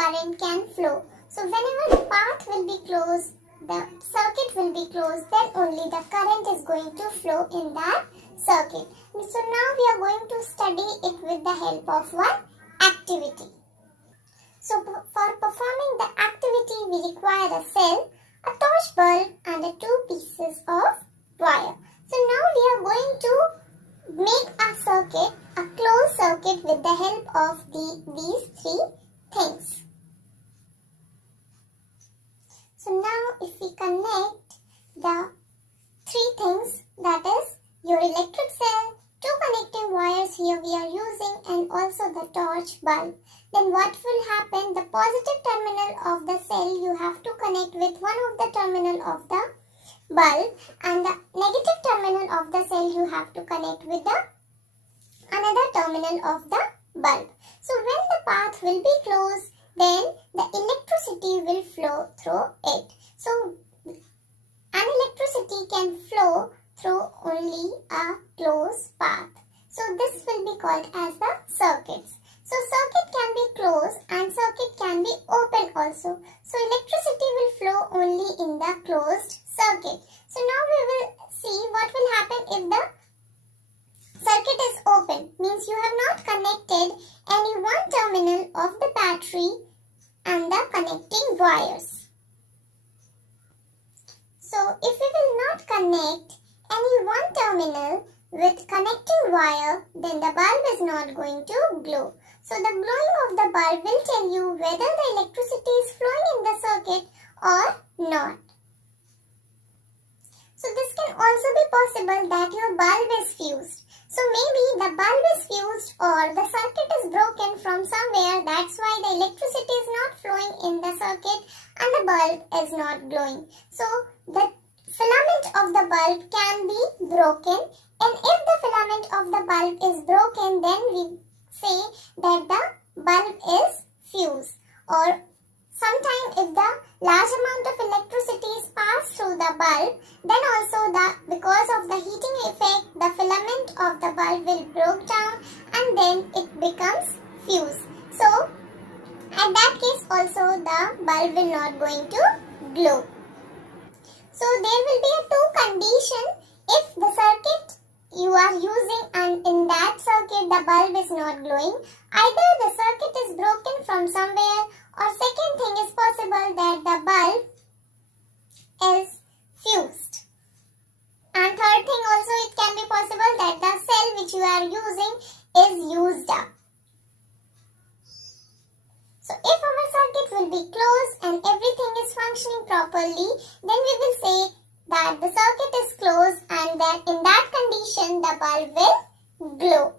current can flow. So whenever the path will be closed, the circuit will be closed, then only the current is going to flow in that circuit. So now we are going to study it with the help of one activity. So for performing the activity, we require a cell, a torch bulb and two pieces of wire. So now we are going to make a circuit, a closed circuit with the help of these three things. So now if we connect the three things, that is your electric cell, two connecting wires here we are using, and also the torch bulb, then what will happen? The positive terminal of the cell you have to connect with one of the terminal of the bulb, and the negative terminal of the cell you have to connect with the another terminal of the bulb. So when the path will be closed, then the electricity will flow through it. So an electricity can flow through only a closed path. So this will be called as the circuits. So circuit can be closed and circuit can be open also. So electricity will flow only in the closed circuit. So now we will see what will happen if the circuit is open. Means you have not connected any one terminal of the battery and the connecting wires. So if we will not connect any one terminal with connecting wire, then the bulb is not going to glow. So the glowing of the bulb will tell you whether the electricity is flowing in the circuit or not. So this can also be possible that your bulb is fused. So maybe the bulb is fused or the circuit is broken from somewhere. That's why the electricity is not flowing in the circuit and the bulb is not glowing. So the filament of the bulb can be broken, and if the filament of the bulb is broken, then we say that the bulb is fused. Or sometimes if the large amount of electricity is passed through the bulb, then also because of the heating effect, the filament of the bulb will break down and then it becomes fused. So at that case also the bulb will not going to glow. So there will be a two condition. If the circuit you are using and in that circuit the bulb is not glowing, either the circuit is broken from somewhere, or second thing is possible that the bulb is fused. And third thing also it can be possible that the cell which you are using is used up. So if our circuit will be closed and everything is functioning properly, then we will say that the circuit is closed and that in that condition the bulb will glow.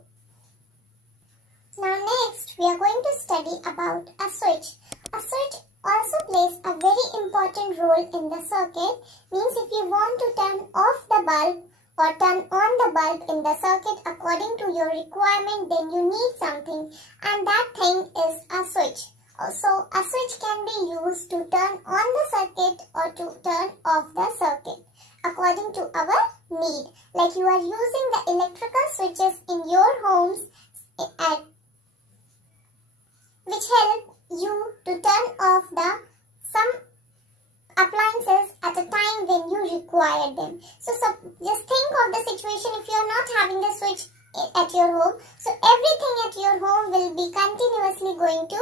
Now next we are going to study about a switch. A switch also plays a very important role in the circuit. Means if you want to turn off the bulb or turn on the bulb in the circuit according to your requirement, then you need something, and that thing is a switch. Also, a switch can be used to turn on the circuit or to turn off the circuit according to our need. Like you are using the electrical switches in your homes which help you to turn off some appliances at a time when you require them. So just think of the situation if you are not having the switch at your home. So everything at your home will be continuously going to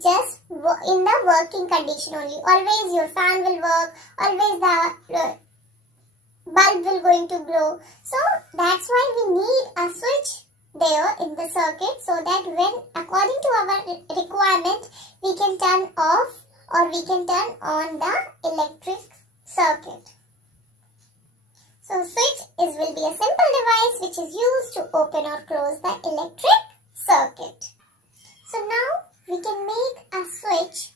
just in the working condition only. Always your fan will work, always the bulb will going to glow. So that's why we need a switch there in the circuit, so that when according to our requirement we can turn off or we can turn on the electric circuit. So switch will be a simple device which is used to open or close the electric circuit. So now we can make a switch.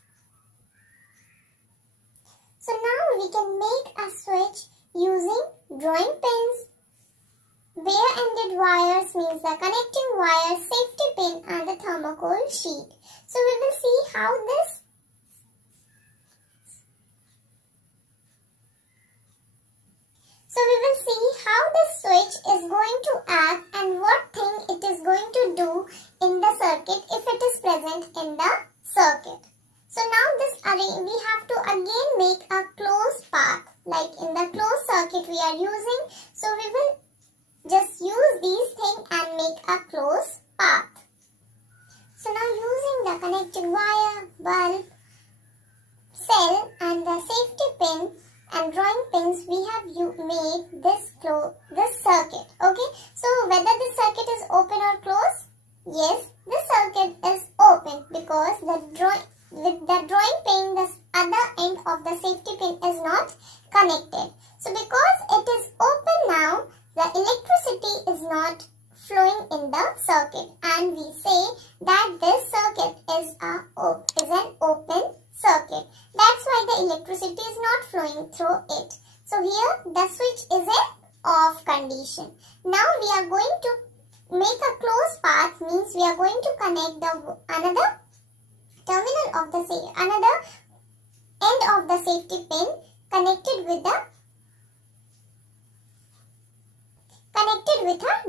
So now we can make a switch using drawing pins, bare-ended wires means the connecting wire, safety pin and the thermocol sheet. So we will see how this switch is going to act and what thing it is going to do in the circuit if it is present in the circuit. we have to again make a closed path. Like in the closed circuit we are using. So we will just use these things and make a closed path. So now using the connecting wire, bulb, cell and the safety pin and drawing pins, we have made this circuit. Okay. So whether this circuit is open or closed? Yes, this circuit is open because with the drawing pin, the other end of the safety pin is not connected. So because it is open now, the electricity is not flowing in the circuit, and we say that this circuit is an open circuit. That's why the electricity is not flowing through it. So here the switch is in off condition. Now we are going to make a closed path, means we are going to connect another terminal of another end of the safety pin connected with a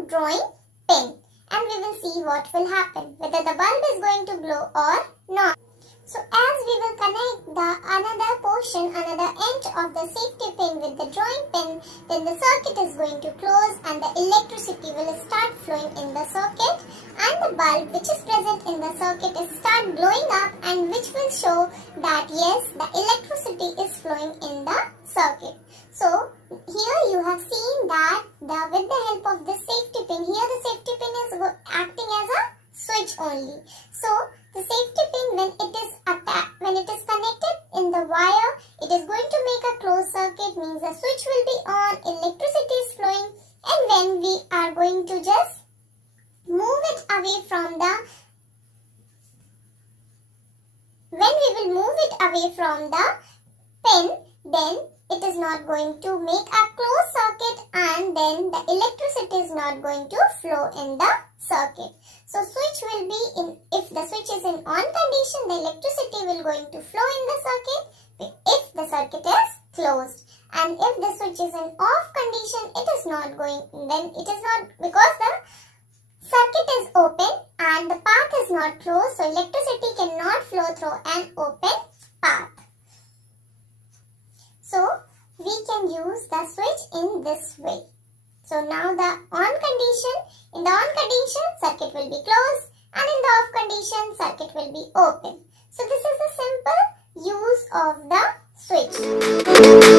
drawing pin, and we will see what will happen, whether the bulb is going to glow or not. So as we will connect another end of the safety pin with the drawing pin, then the circuit is going to close and the electricity will start flowing in the circuit, and the bulb which is present in the circuit is start glowing up, and which will show that yes, the electricity is flowing in the circuit. So here you have seen that with the help of this safety pin, here the safety pin is acting as a switch only. So the safety pin, when it is connected in the wire, it is going to make a closed circuit, means the switch will be on, electricity is flowing, and when we are going to just move it away from the pin, then it is not going to make a closed circuit, and then the electricity is not going to flow in the circuit. So switch will be in, if the switch is in on condition, the electricity will going to flow in the circuit if the circuit is closed, and if the switch is in off condition, it is not going, then it is not, because the circuit is open and the path is not closed, so electricity cannot flow through an open path. So we can use the switch in this way. So now in the on condition circuit will be closed, and in the off condition circuit will be open. So this is a simple use of the switch.